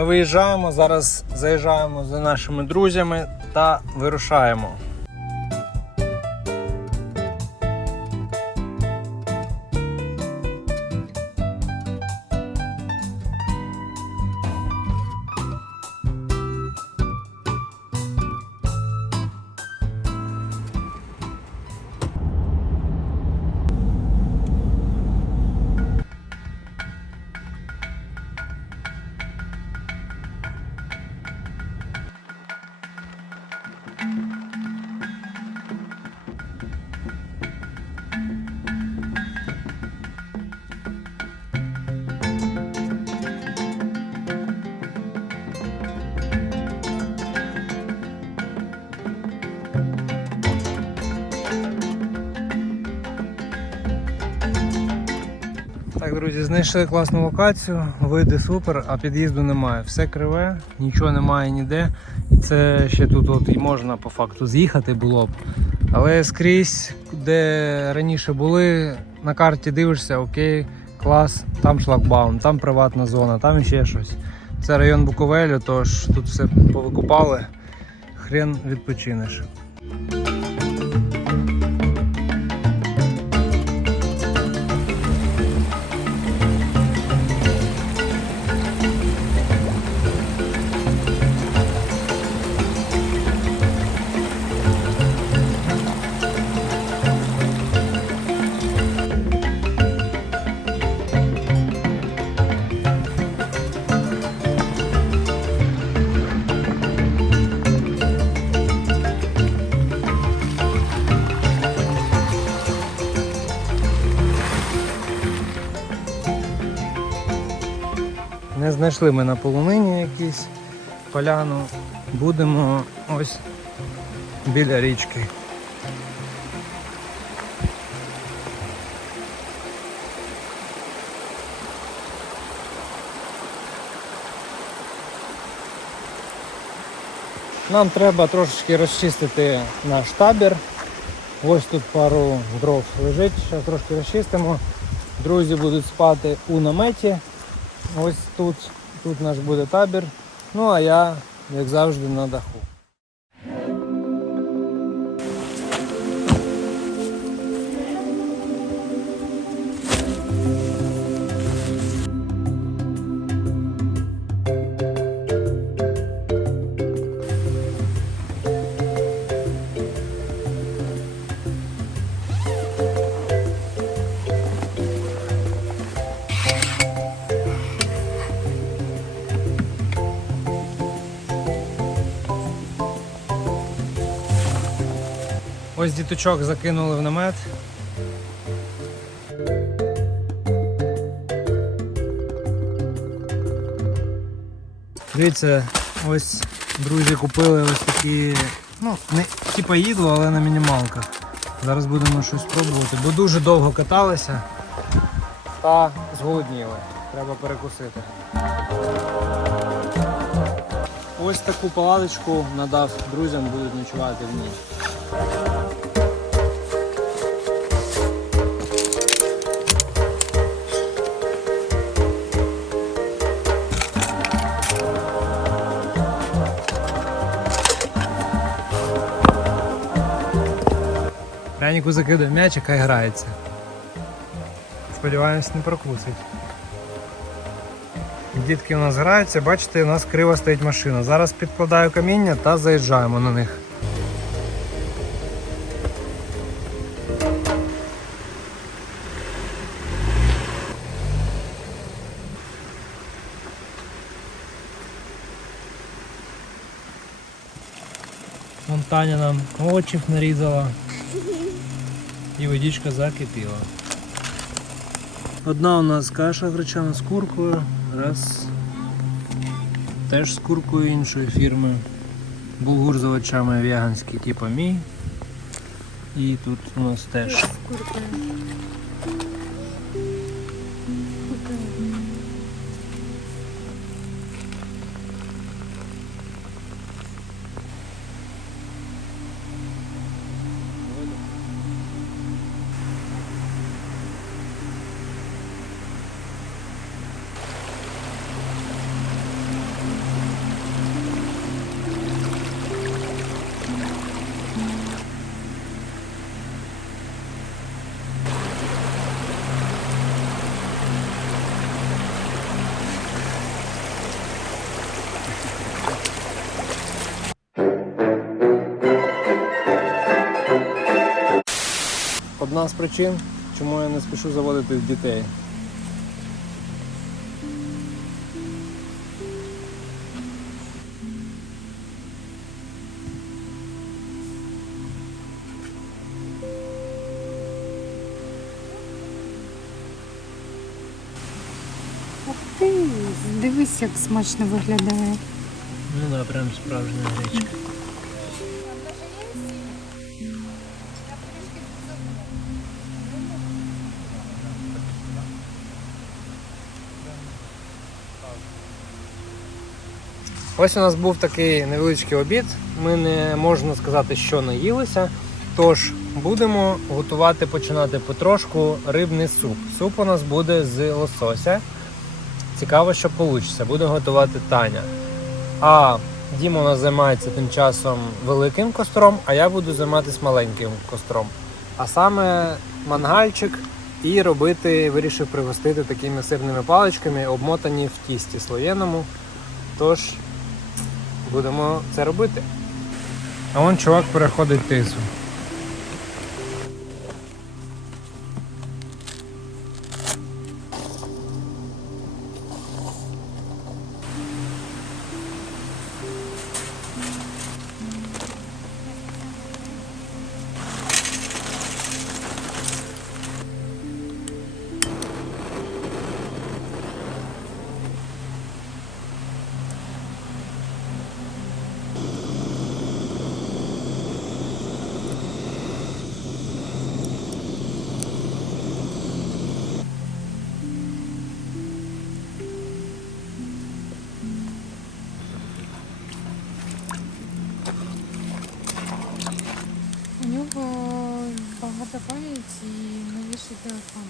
Ми виїжджаємо, зараз заїжджаємо за нашими друзями та вирушаємо. Друзі, знайшли класну локацію, види супер, а під'їзду немає. Все криве, нічого немає ніде. І це ще тут от і можна по факту з'їхати було б. Але скрізь, де раніше були, на карті дивишся, окей, клас, там шлагбаум, там приватна зона, там ще щось. Це район Буковелю, тож тут все повикупали, хрен відпочинеш. Не знайшли ми на полонині якісь поляну. Будемо ось біля річки. Нам треба трошечки розчистити наш табір. Ось тут пару дров лежить, зараз трошки розчистимо. Друзі будуть спати у наметі. Ось тут, тут наш буде табір. Ну а я, як завжди, на даху. Ось діточок закинули в намет. Дивіться, ось друзі купили ось такі, ну, не типа їдло, але на мінімалках. Зараз будемо щось пробувати, бо дуже довго каталися та зголодніли. Треба перекусити. Ось таку палаточку надав друзям, будуть ночувати в ній. Прянику закидує м'ячик, і грається. Сподіваємось, не прокусить. Дітки у нас граються, бачите, у нас криво стоїть машина. Зараз підкладаю каміння та заїжджаємо на них. Вон Таня нам овочів нарізала. І водичка закипіла. Одна у нас каша гречана з куркою, раз. Теж з куркою іншої фірми. Булгур з овочами веганський, типу мій. І тут у нас теж. Одна з причин, чому я не спішу заводити дітей. Ух ти, дивись, як смачно виглядає. Ну да, прям справжня гречка. Ось у нас був такий невеличкий обід. Ми не можна сказати, що наїлися. Тож будемо готувати, починати потрошку рибний суп. Суп у нас буде з лосося. Цікаво, що вийде. Буде готувати Таня. А Діма у нас займається тим часом великим костром, а я буду займатися маленьким костром. А саме мангальчик і робити, вирішив пригостити такими сирними паличками, обмотані в тісті слоєному. Тож будемо це робити. А вон чувак переходить тису. Пам'яті і новіший телефон.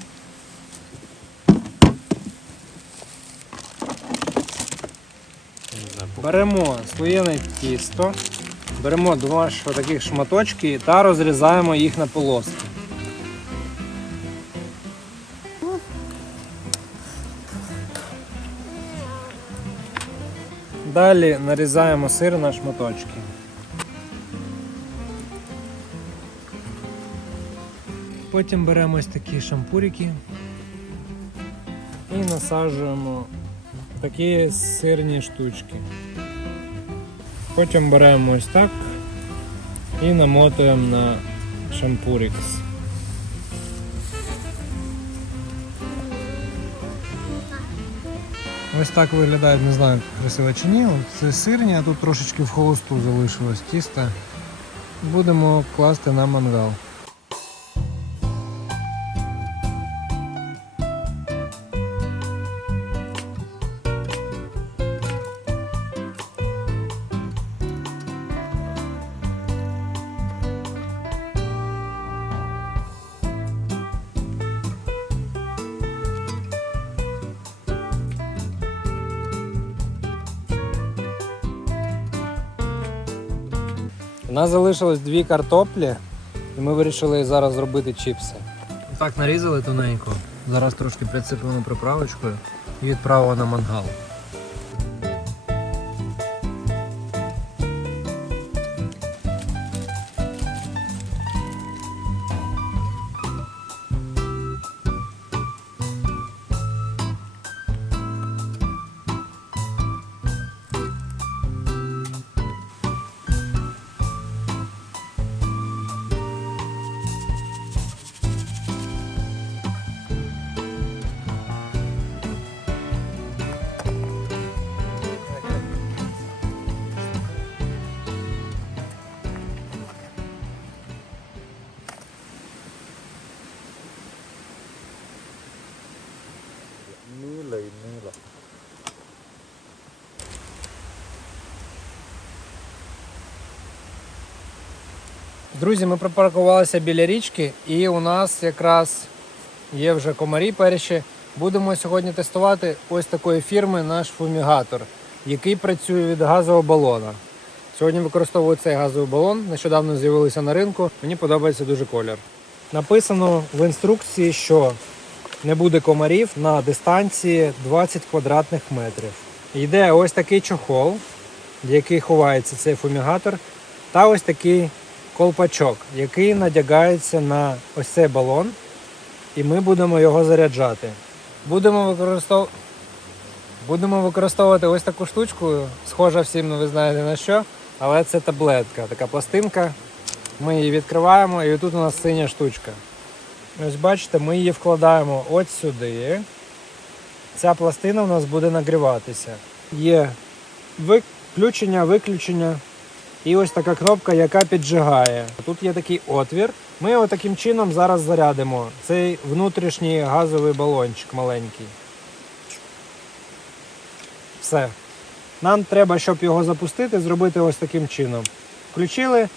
Беремо слоєне тісто, беремо два таких шматочки та розрізаємо їх на полоски. Далі нарізаємо сир на шматочки. Потім беремо ось такі шампурики і насаджуємо такі сирні штучки. Потім беремо ось так і намотуємо на шампурикс. Ось так виглядають, не знаю, красиво чи ні. Це сирні, а тут трошечки в холосту залишилось тісто. Будемо класти на мангал. Нас залишилось дві картоплі, і ми вирішили зараз зробити чіпси. Так нарізали тоненько. Зараз трошки присипемо приправочкою і відправимо на мангал. Друзі, ми припаркувалися біля річки, і у нас якраз є вже комарі перші. Будемо сьогодні тестувати ось такої фірми наш фумігатор, який працює від газового балона. Сьогодні використовую цей газовий балон. Нещодавно з'явилися на ринку. Мені подобається дуже колір. Написано в інструкції, що не буде комарів на дистанції 20 квадратних метрів. Йде ось такий чохол, в який ховається цей фумігатор, та ось такий колпачок, який надягається на ось цей балон, і ми будемо його заряджати. Будемо використовувати. Будемо використовувати ось таку штучку, схожа всім, ну, ви знаєте на що, але це таблетка, така пластинка. Ми її відкриваємо, і тут у нас синя штучка. Ось бачите, ми її вкладаємо от сюди. Ця пластина у нас буде нагріватися. Є включення, виключення. І ось така кнопка, яка піджигає. Тут є такий отвір. Ми його таким чином зараз зарядимо. Цей внутрішній газовий балончик маленький. Все. Нам треба, щоб його запустити, зробити ось таким чином. Включили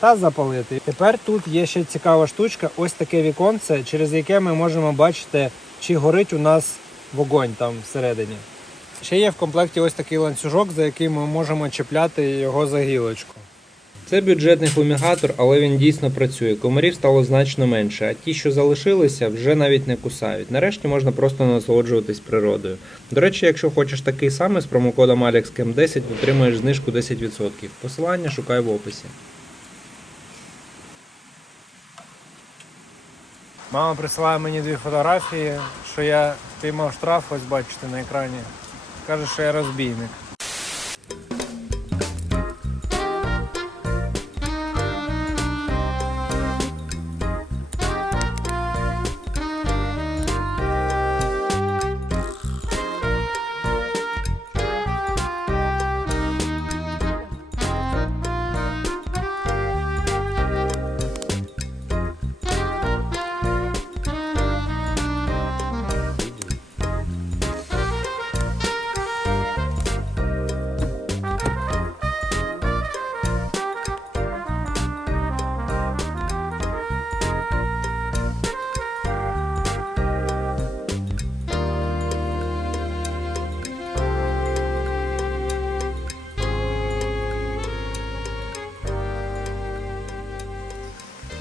та запалити. Тепер тут є ще цікава штучка, ось таке віконце, через яке ми можемо бачити, чи горить у нас вогонь там всередині. Ще є в комплекті ось такий ланцюжок, за який ми можемо чіпляти його за гілочку. Це бюджетний фумігатор, але він дійсно працює. Комарів стало значно менше, а ті, що залишилися, вже навіть не кусають. Нарешті можна просто насолоджуватись природою. До речі, якщо хочеш такий самий з промокодом AlexCam10, отримаєш знижку 10%. Посилання шукай в описі. Мама присилає мені дві фотографії, що я піймав штраф, ось бачите на екрані. Каже, що я розбійник.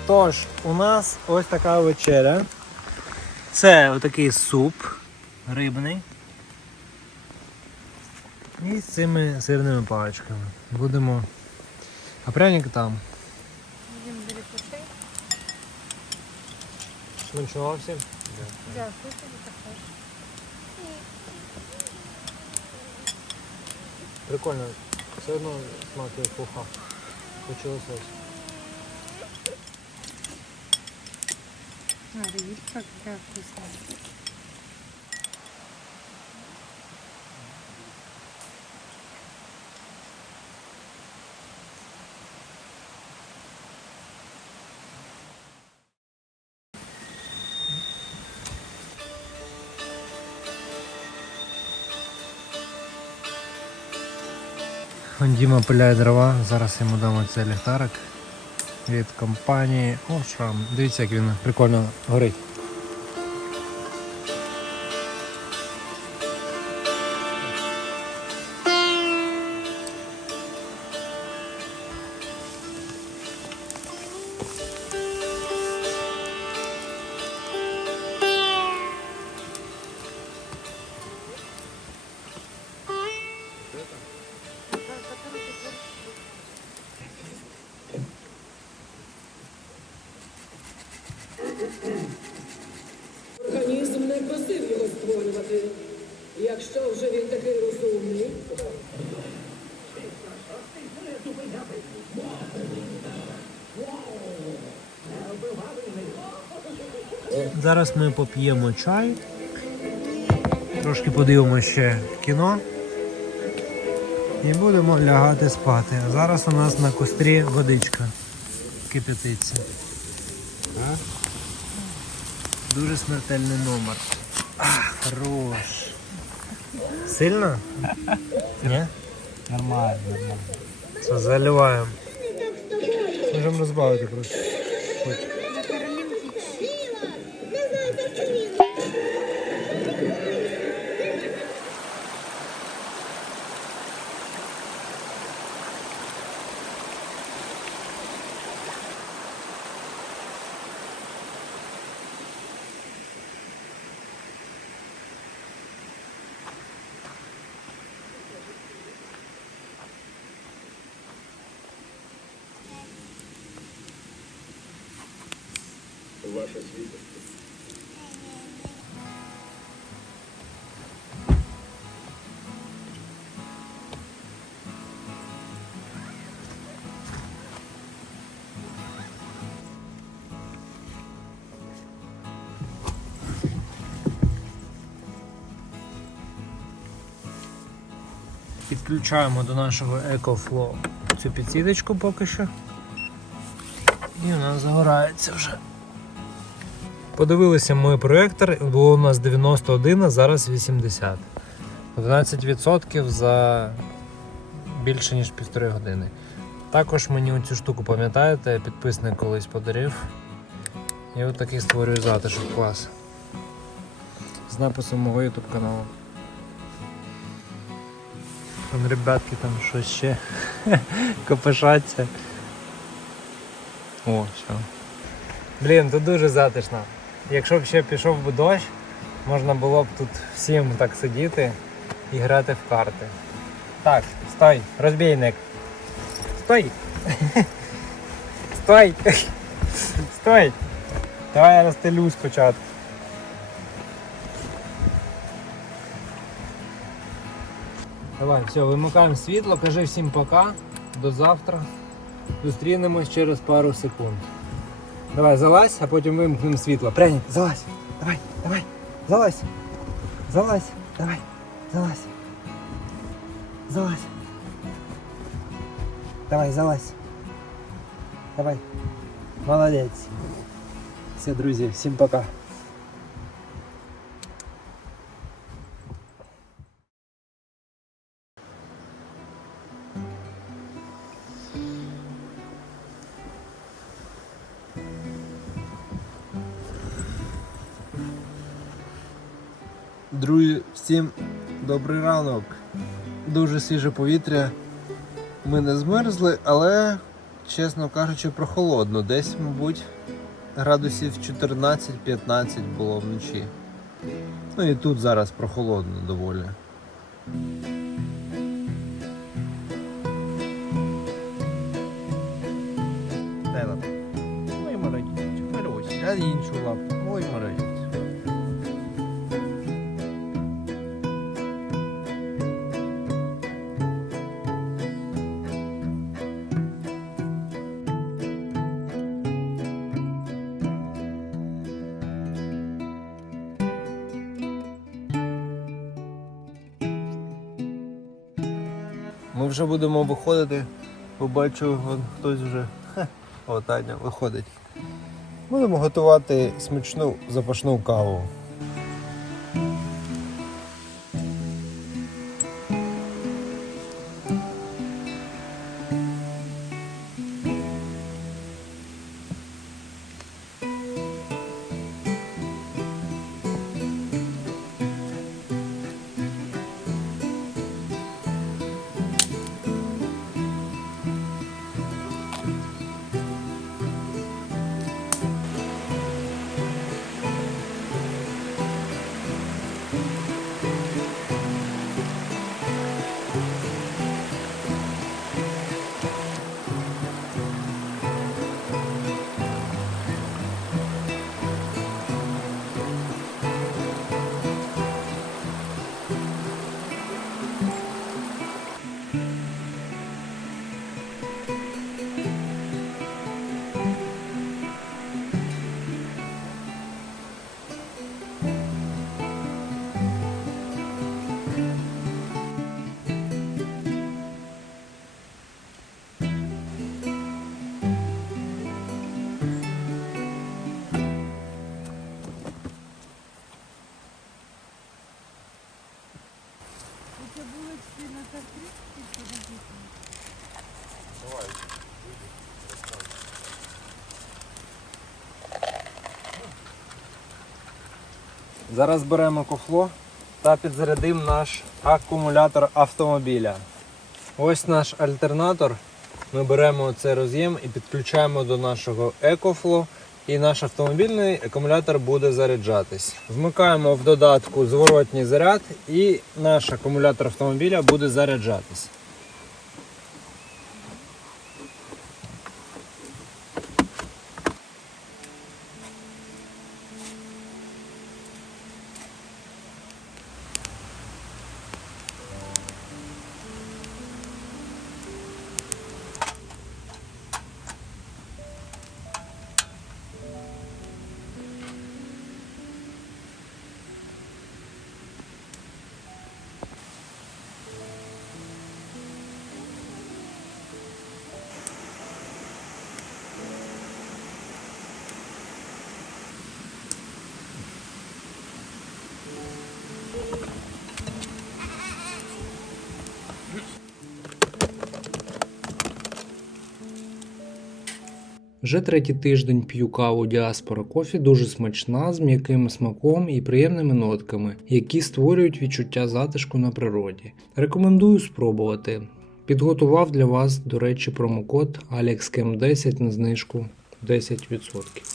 Тож, у нас ось така вечеря. Це отакий суп рибний. І з цими сирними паличками. Будемо. А пряник там. Будемо берегти. Смачного всім? Дякую. Прикольно. Все одно смак як пуха. Хочу лосось. Рыбка какая вкусная. Вон Діма пиляє дрова, зараз йому дамо цей ліхтарик від компанії Osram. Дивіться, як він прикольно горить. Зараз ми поп'ємо чай, трошки подивимося ще кіно і будемо лягати спати. А зараз у нас на кострі водичка кипятиться. Дуже смертельний номер. А, хорош. Сильно? Ні? Нормально, нормально. Все, заливаємо. Можемо розбавити просто. Хоч. Ваша світость. Підключаємо до нашого EcoFlow цю підсіточку поки що. І нас загорається вже. Подивилися мій проєктор, було у нас 91, а зараз 80. 11% за більше ніж півтори години. Також мені цю штуку пам'ятаєте, підписник колись подарив. І от такий створюю затишок клас. З написом мого YouTube каналу. Там ребятки там щось ще копишаться. О, все. Блін, тут дуже затишно. Якщо б ще пішов би дощ, можна було б тут всім так сидіти і грати в карти. Так, стой, розбійник. Стой! Стой! Стой! Давай я розстелю спочатку. Давай, все, вимикаємо світло, кажи всім пока. До завтра. Зустрінемось через пару секунд. Давай, залазь, а потім вимкнемо світло. Пряник, залазь. Давай, давай, залазь. Залазь, давай, залазь. Залазь. Давай, залазь. Давай. Молодець. Все, друзі, всім пока. Дуже свіже повітря. Ми не змерзли, але, чесно кажучи, прохолодно. Десь, мабуть, градусів 14-15 було вночі. Ну і тут зараз прохолодно доволі. Ой, молодець. Марусь. А іншу лапу. Ой, молодець. Вже будемо виходити. Побачу, вон хтось вже. Ха, О, Таня виходить. Будемо готувати смачну запашну каву. Зараз беремо кофло та підзарядимо наш акумулятор автомобіля. Ось наш альтернатор. Ми беремо цей роз'єм і підключаємо до нашого EcoFlow і наш автомобільний акумулятор буде заряджатись. Вмикаємо в додатку зворотній заряд і наш акумулятор автомобіля буде заряджатись. Вже третій тиждень п'ю каву Діаспора Кофі, дуже смачна, з м'яким смаком і приємними нотками, які створюють відчуття затишку на природі. Рекомендую спробувати. Підготував для вас, до речі, промокод AlexCam10 на знижку 10%.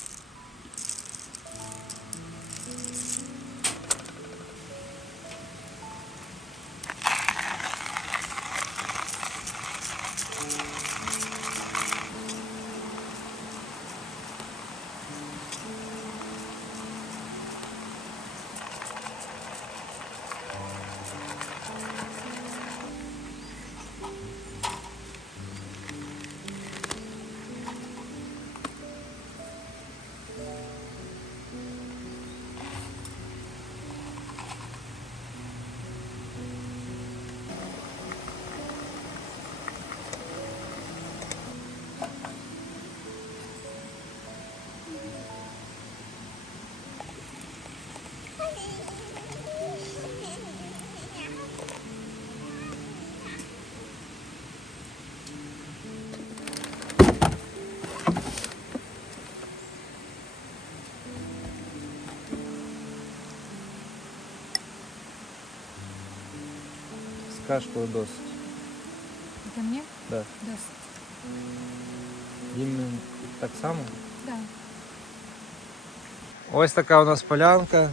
Скажеш, коли досить. Это мне? Да. Досить. Їм так само. Да. Ось така у нас полянка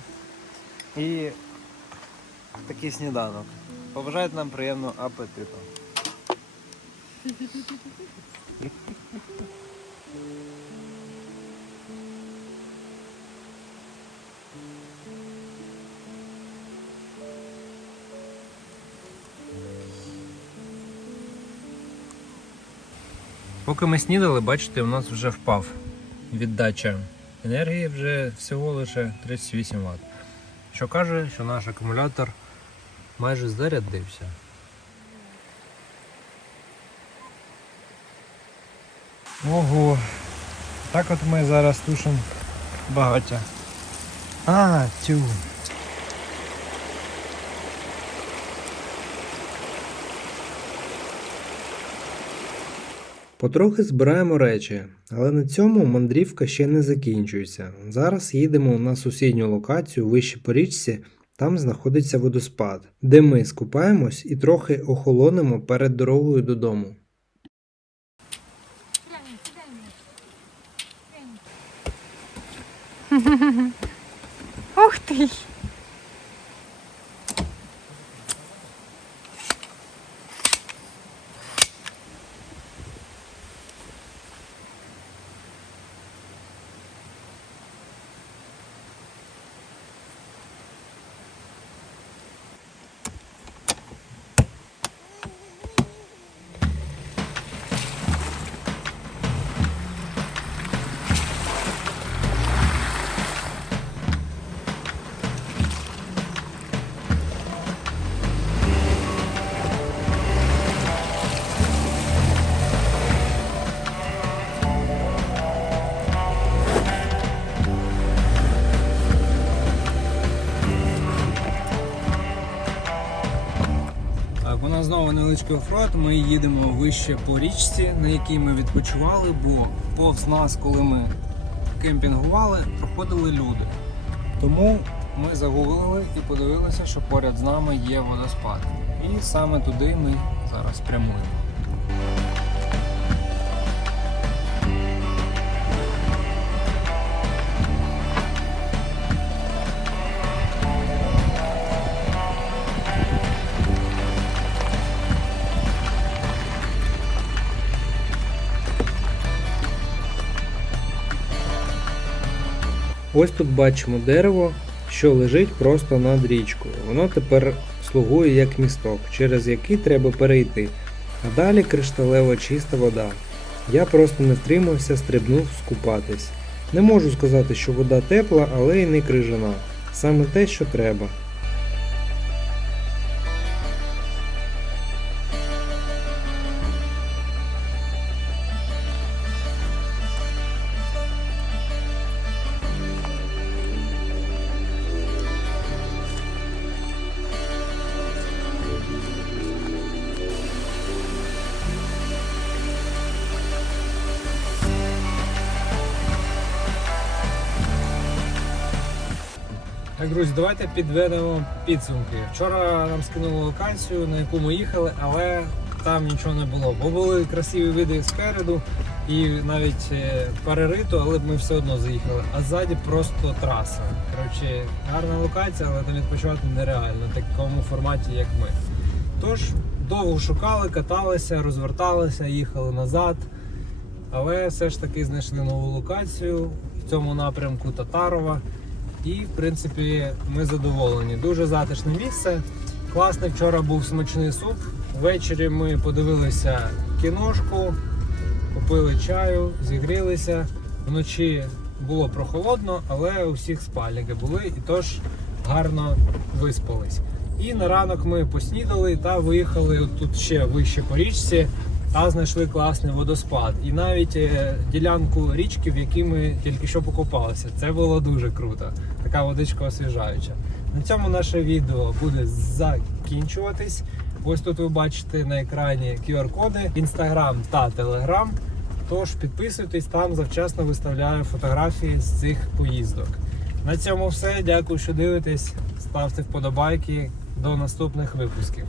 і такий сніданок. Побажайте нам приємного апетиту. Поки ми снідали, бачите, у нас вже впав віддача енергії вже всього лише 38 Вт. Що каже, що наш акумулятор майже зарядився. Ого, так от ми зараз тушимо багаття. А, тю. Потрохи збираємо речі, але на цьому мандрівка ще не закінчується. Зараз їдемо на сусідню локацію вище по річці, там знаходиться водоспад, де ми скупаємось і трохи охолонемо перед дорогою додому. Ух ты! Невеличкий офрод. Ми їдемо вище по річці, на якій ми відпочивали, бо повз нас, коли ми кемпінгували, проходили люди. Тому ми загуглили і подивилися, що поряд з нами є водоспад. І саме туди ми зараз прямуємо. Ось тут бачимо дерево, що лежить просто над річкою. Воно тепер слугує як місток, через який треба перейти. А далі кришталево чиста вода. Я просто не втримався, стрибнув скупатись. Не можу сказати, що вода тепла, але й не крижана. Саме те, що треба. Так, друзі, давайте підведемо підсумки. Вчора нам скинули локацію, на яку ми їхали, але там нічого не було. Бо були красиві види спереду і навіть е, перерито, але ми все одно заїхали. А ззаді просто траса. Коротше, гарна локація, але там відпочивати нереально в такому форматі, як ми. Тож довго шукали, каталися, розверталися, їхали назад. Але все ж таки знайшли нову локацію в цьому напрямку Татарова. І, в принципі, ми задоволені. Дуже затишне місце. Класний вчора був смачний суп. Ввечері ми подивилися кіношку, попили чаю, зігрілися. Вночі було прохолодно, але у всіх спальники були і тож гарно виспались. І на ранок ми поснідали та виїхали тут ще вище по річці, та знайшли класний водоспад. І навіть е, ділянку річки, в якій ми тільки що покупалися. Це було дуже круто. Така водичка освіжаюча. На цьому наше відео буде закінчуватись. Ось тут ви бачите на екрані QR-коди, Instagram та Telegram. Тож підписуйтесь, там завчасно виставляю фотографії з цих поїздок. На цьому все. Дякую, що дивитесь. Ставте вподобайки. До наступних випусків.